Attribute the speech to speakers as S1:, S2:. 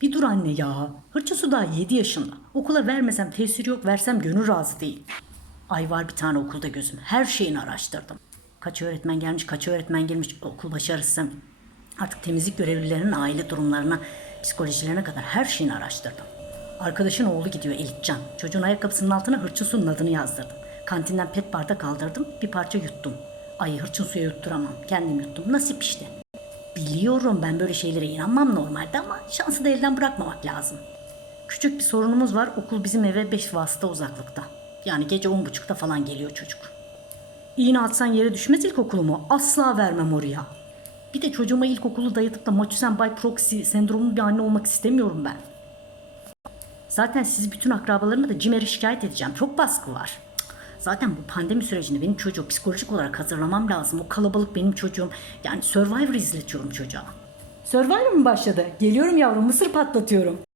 S1: Bir dur anne ya. Hırçısu daha 7 yaşında. Okula vermesem tesiri yok, versem gönül razı değil. Ay var bir tane okulda gözüm. Her şeyini araştırdım. Kaç öğretmen gelmiş, kaç öğretmen gelmiş, okul başarısı. Artık temizlik görevlilerinin aile durumlarına, psikolojilerine kadar her şeyini araştırdım. Arkadaşın oğlu gidiyor Elitcan. Çocuğun ayakkabısının altına hırçın adını yazdırdım. Kantinden pet bardak kaldırdım, bir parça yuttum. Ay hırçın suya yutturamam, kendim yuttum. Nasip işte. Biliyorum ben böyle şeylere inanmam normalde ama şansı da elden bırakmamak lazım. Küçük bir sorunumuz var. Okul bizim eve 5 vasıta uzaklıkta. Yani gece 10.30'da falan geliyor çocuk. İğne atsan yere düşmez ilkokulumu. Asla vermem oraya. Bir de çocuğuma ilkokulu dayatıp da Matusen by proxy sendromlu bir anne olmak istemiyorum ben. Zaten sizi bütün akrabalarıma da CİMER'e şikayet edeceğim. Çok baskı var. Zaten bu pandemi sürecinde benim çocuğu psikolojik olarak hazırlamam lazım. O kalabalık benim çocuğum. Yani Survivor izletiyorum çocuğa. Survivor mı başladı? Geliyorum yavrum mısır patlatıyorum.